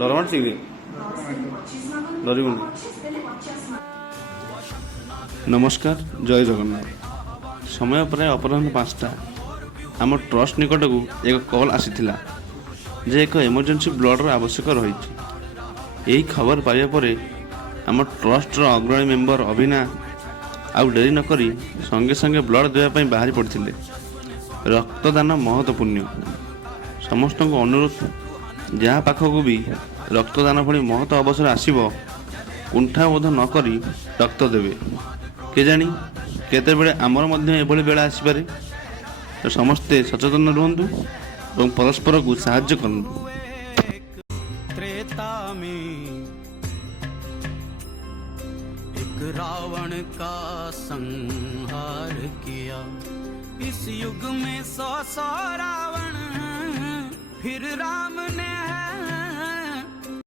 ଡର ମାଡ଼ୁଛି ଡରିବୁନି। ନମସ୍କାର, ଜୟ ଜଗନ୍ନାଥ। ସମୟ ପ୍ରାୟ ଅପରାହ୍ନ 5ଟା। ଆମ ଟ୍ରଷ୍ଟ ନିକଟକୁ ଏକ କଲ୍ ଆସିଥିଲା ଯେ ଏକ ଏମର୍ଜେନ୍ସି ବ୍ଲଡ଼ର ଆବଶ୍ୟକ ରହିଛି। ଏହି ଖବର ପାଇବା ପରେ ଆମ ଟ୍ରଷ୍ଟର ଅଗ୍ରଣୀ ମେମ୍ବର ଅଭିନା ଆଉ ଡେରି ନକରି ସଙ୍ଗେ ସଙ୍ଗେ ବ୍ଲଡ଼ ଦେବା ପାଇଁ ବାହାରି ପଡ଼ିଥିଲେ। ରକ୍ତଦାନ ମହତ ପୁଣ୍ୟ। ସମସ୍ତଙ୍କୁ ଅନୁରୋଧ, ଯାହା ପାଖକୁ ବି ରକ୍ତଦାନ ଭଳି ମହତ ଅବସର ଆସିବ କୁଣ୍ଠାବୋଧ ନ କରି ରକ୍ତ ଦେବେ। କେଜାଣି କେତେବେଳେ ଆମର ମଧ୍ୟ ଏଭଳି ବେଳ ଆସିପାରେ। ସମସ୍ତେ ସଚେତନ ରୁହନ୍ତୁ ଏବଂ ପରସ୍ପରକୁ ସାହାଯ୍ୟ କରନ୍ତୁ। त्रेता में एक रावण का संहार किया, इस युग में 100 रावण फिर राम ने